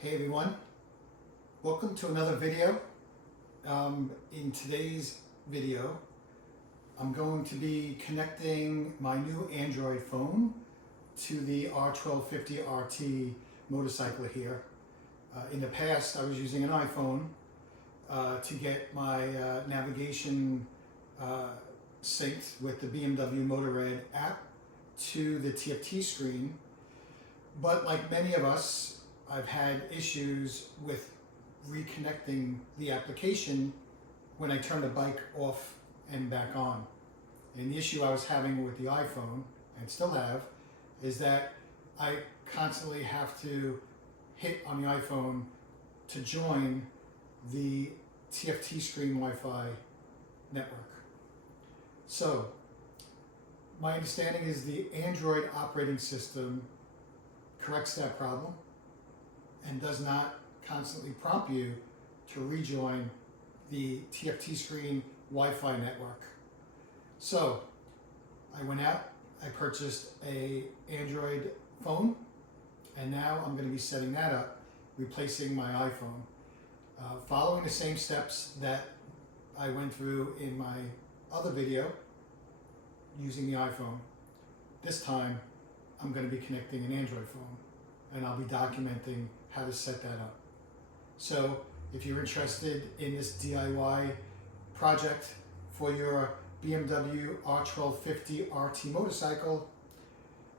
Hey everyone, welcome to another video. In today's video, I'm going to be connecting my new Android phone to the R1250 RT motorcycle here. In the past, I was using an iPhone to get my navigation synced with the BMW Motorrad app to the TFT screen. But like many of us, I've had issues with reconnecting the application when I turn the bike off and back on. And the issue I was having with the iPhone, and still have, is that I constantly have to hit on the iPhone to join the TFT screen Wi-Fi network. So, my understanding is the Android operating system corrects that problem and does not constantly prompt you to rejoin the TFT screen Wi-Fi network. So I went out, I purchased an Android phone, and now I'm going to be setting that up, replacing my iPhone. Following the same steps that I went through in my other video using the iPhone. This time I'm going to be connecting an Android phone, and I'll be documenting how to set that up. So if you're interested in this DIY project for your BMW R1250 RT motorcycle,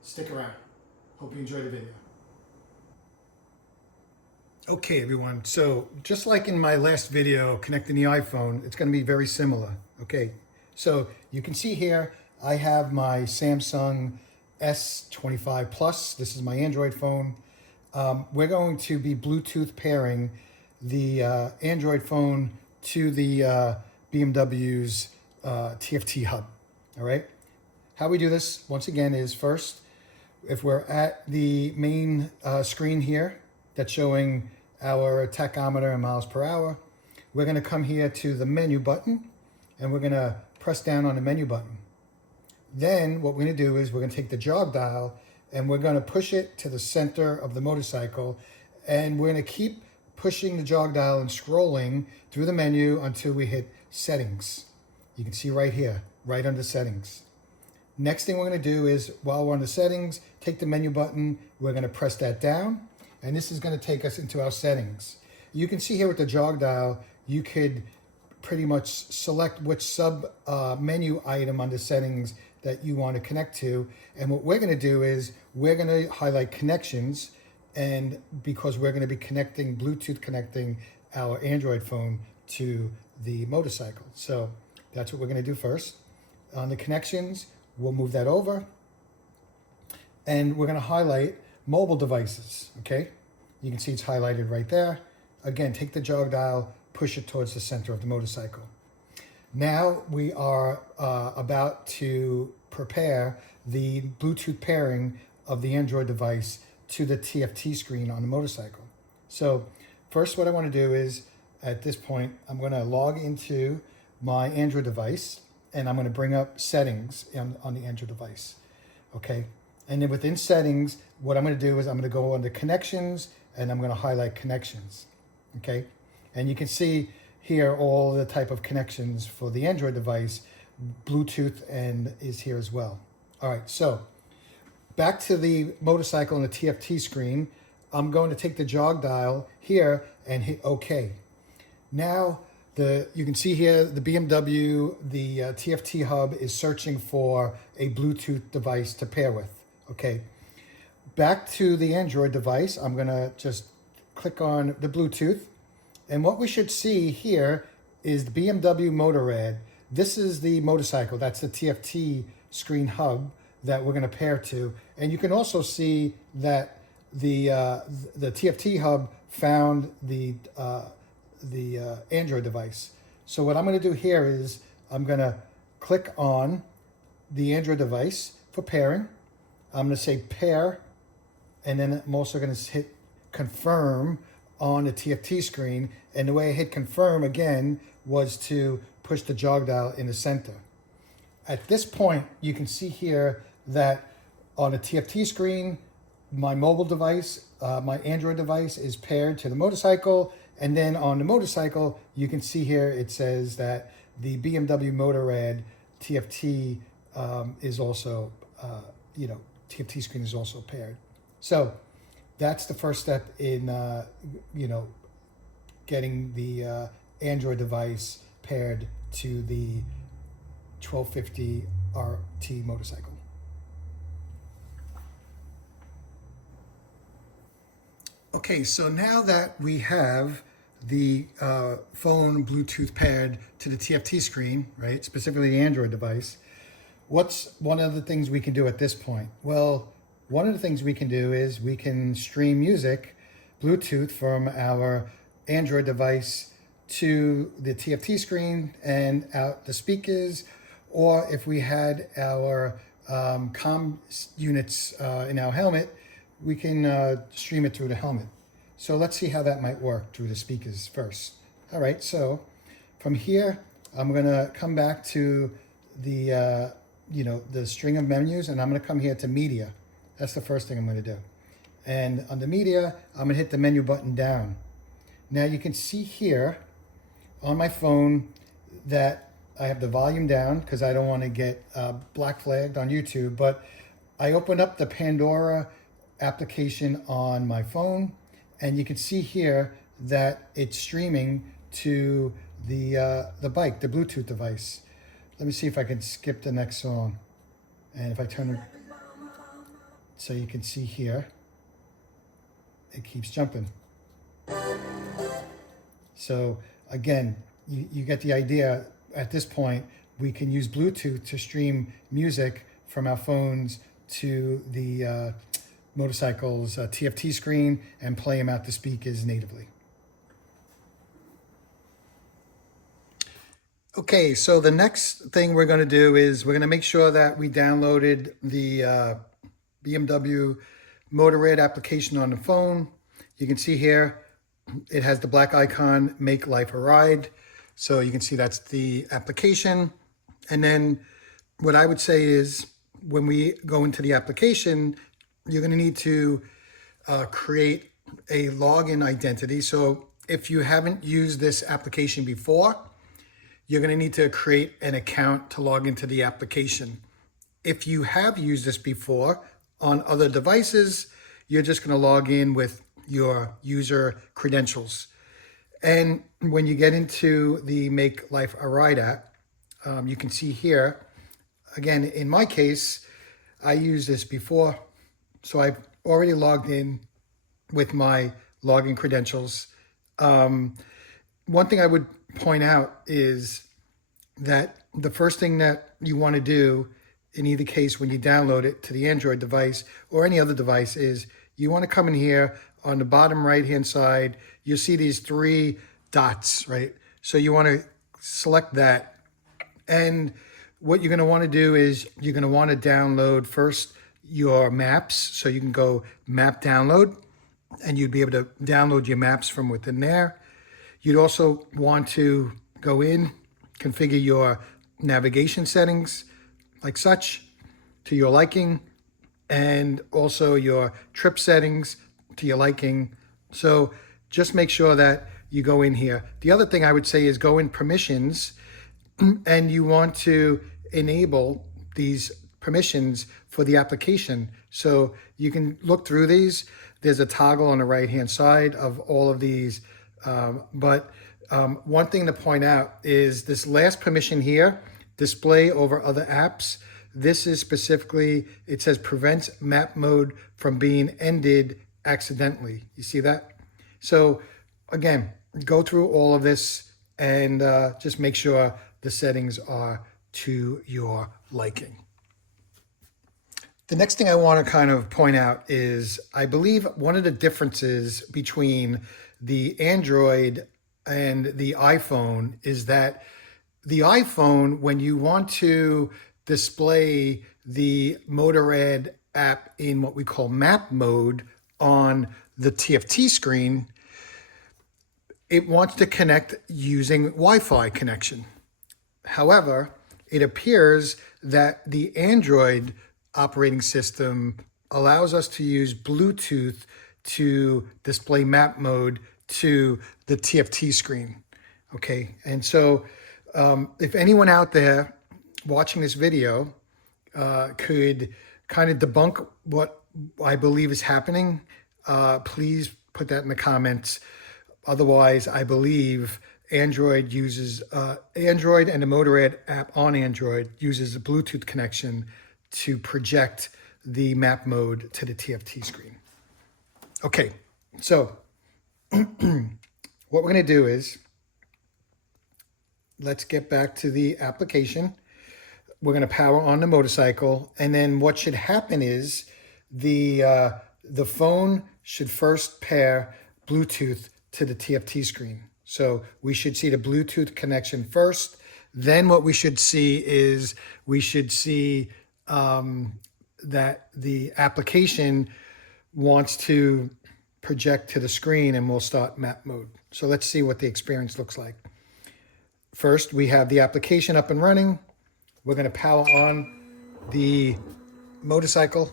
stick around. Hope you enjoy the video. Okay everyone, so just like in my last video connecting the iPhone, it's going to be very similar. Okay, so you can see here I have my Samsung S25 Plus. This is my Android phone. We're going to be Bluetooth pairing the Android phone to the BMW's TFT hub. All right. How we do this, once again, is first, if we're at the main screen here that's showing our tachometer and miles per hour, we're going to come here to the menu button, and we're going to press down on the menu button. Then what we're going to do is we're going to take the jog dial and we're going to push it to the center of the motorcycle, and we're going to keep pushing the jog dial and scrolling through the menu until we hit settings. You can see right here, right under settings. Next thing we're going to do is, while we're on the settings, take the menu button, we're going to press that down, and this is going to take us into our settings. You can see here with the jog dial, you could pretty much select which sub menu item under settings that you want to connect to. And what we're going to do is we're going to highlight connections, and because we're going to be Bluetooth connecting our Android phone to the motorcycle. So that's what we're going to do first. On the connections, we'll move that over, and we're going to highlight mobile devices. Okay, you can see it's highlighted right there. Again, take the jog dial, push it towards the center of the motorcycle. Now we are about to prepare the Bluetooth pairing of the Android device to the TFT screen on the motorcycle. So first what I want to do is, at this point, I'm going to log into my Android device, and I'm going to bring up settings on the Android device. Okay, and then within settings, what I'm going to do is I'm going to go under connections, and I'm going to highlight connections. Okay, and you can see here all the type of connections for the Android device. Bluetooth and is here as well. All right, so back to the motorcycle on the TFT screen. I'm going to take the jog dial here and hit OK. Now you can see here the BMW, the TFT hub is searching for a Bluetooth device to pair with. Okay, back to the Android device, I'm going to just click on the Bluetooth. And what we should see here is the BMW Motorrad. This is the motorcycle. That's the TFT screen hub that we're going to pair to. And you can also see that the TFT hub found the Android device. So what I'm going to do here is I'm going to click on the Android device for pairing. I'm going to say pair, and then I'm also going to hit confirm on the TFT screen. And the way I hit confirm again was to push the jog dial in the center. At this point, you can see here that on the TFT screen, my mobile device, my Android device is paired to the motorcycle. And then on the motorcycle, you can see here, it says that the BMW Motorrad TFT is also, TFT screen is also paired. So that's the first step in, getting the Android device paired to the 1250 RT motorcycle. Okay, so now that we have the phone Bluetooth paired to the TFT screen, right, specifically the Android device, what's one of the things we can do at this point? Well, one of the things we can do is we can stream music Bluetooth from our Android device to the TFT screen and out the speakers, or if we had our comm units in our helmet, we can stream it through the helmet. So let's see how that might work through the speakers first. All right, so from here, I'm gonna come back to the, the string of menus, and I'm gonna come here to media. That's the first thing I'm gonna do. And under media, I'm gonna hit the menu button down. Now you can see here on my phone that I have the volume down because I don't want to get black flagged on YouTube, but I opened up the Pandora application on my phone, and you can see here that it's streaming to the bike, the Bluetooth device. Let me see if I can skip the next song. And if I turn it, so you can see here, it keeps jumping. So again, you get the idea. At this point, we can use Bluetooth to stream music from our phones to the motorcycle's TFT screen and play them out the speakers natively. Okay, so the next thing we're going to do is we're going to make sure that we downloaded the BMW Motorrad application on the phone. You can see here, it has the black icon, Make Life a Ride. So you can see that's the application. And then what I would say is when we go into the application, you're going to need to create a login identity. So if you haven't used this application before, you're going to need to create an account to log into the application. If you have used this before on other devices, you're just going to log in with your user credentials. And when you get into the Make Life a Ride app, you can see here, again, in my case, I used this before. So I've already logged in with my login credentials. One thing I would point out is that the first thing that you want to do in either case when you download it to the Android device or any other device is you want to come in here on the bottom right-hand side. You'll see these three dots, right? So you want to select that. And what you're going to want to do is you're going to want to download first your maps. So you can go map download and you'd be able to download your maps from within there. You'd also want to go in, configure your navigation settings like such to your liking, and also your trip settings to your liking. So just make sure that you go in here. The other thing I would say is go in permissions, and you want to enable these permissions for the application. So you can look through these. There's a toggle on the right-hand side of all of these. One thing to point out is this last permission here, display over other apps. This is specifically, it says prevents map mode from being ended accidentally. You see that? So again, go through all of this and just make sure the settings are to your liking. The next thing I want to kind of point out is I believe one of the differences between the Android and the iPhone is that the iPhone, when you want to display the Motorrad app in what we call map mode on the TFT screen, it wants to connect using Wi-Fi connection. However, it appears that the Android operating system allows us to use Bluetooth to display map mode to the TFT screen. Okay, and so if anyone out there watching this video could kind of debunk what I believe is happening, please put that in the comments. Otherwise, I believe Android uses, Android and the Motorrad app on Android uses a Bluetooth connection to project the map mode to the TFT screen. Okay, so what we're going to do is, let's get back to the application. We're going to power on the motorcycle, and then what should happen is the phone should first pair Bluetooth to the TFT screen. So we should see the Bluetooth connection first. Then what we should see is we should see that the application wants to project to the screen, and we'll start map mode. So let's see what the experience looks like. First, we have the application up and running. We're going to power on the motorcycle.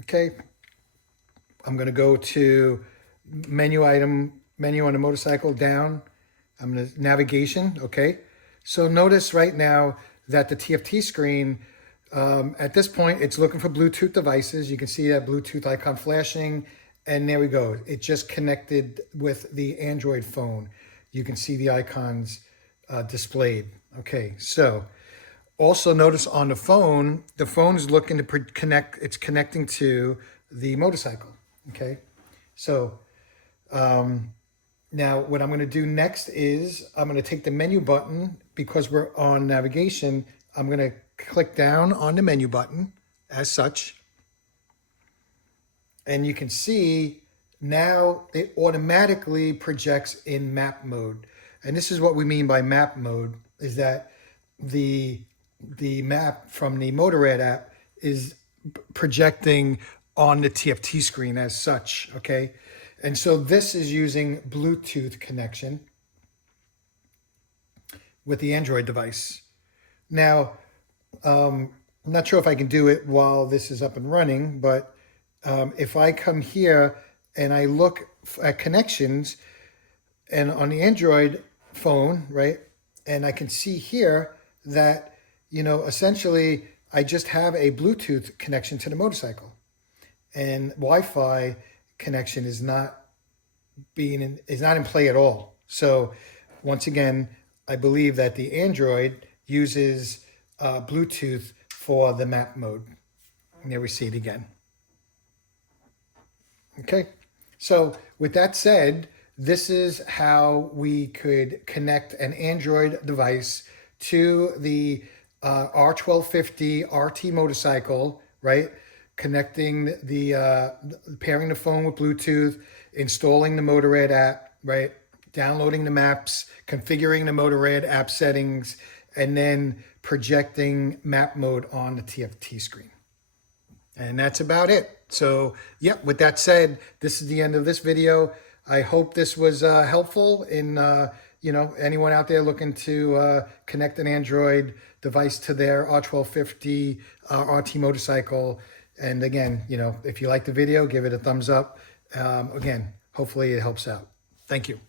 Okay. I'm going to go to menu on the motorcycle, down. I'm going to navigation. Okay. So notice right now that the TFT screen, at this point, it's looking for Bluetooth devices. You can see that Bluetooth icon flashing, and there we go. It just connected with the Android phone. You can see the icons displayed. Okay, so also notice on the phone is looking to connect. It's connecting to the motorcycle. Okay, so now what I'm going to do next is I'm going to take the menu button. Because we're on navigation, I'm going to click down on the menu button as such. And you can see now it automatically projects in map mode. And this is what we mean by map mode, is that the map from the Motorrad app is projecting on the TFT screen as such, okay? And so this is using Bluetooth connection with the Android device. Now, I'm not sure if I can do it while this is up and running, but if I come here and I look at connections, and on the Android phone, right, and I can see here that, you know, essentially I just have a Bluetooth connection to the motorcycle, and Wi-Fi connection is not in play at all. So once again, I believe that the Android uses Bluetooth for the map mode. And there we see it again. Okay, so with that said, this is how we could connect an Android device to the R1250 RT motorcycle, right? Connecting pairing the phone with Bluetooth, installing the Motorrad app, right? Downloading the maps, configuring the Motorrad app settings, and then projecting map mode on the TFT screen. And that's about it. So, yep, with that said, this is the end of this video. I hope this was helpful in, you know, anyone out there looking to connect an Android device to their R1250 RT motorcycle. And again, you know, if you like the video, give it a thumbs up. Again, hopefully it helps out. Thank you.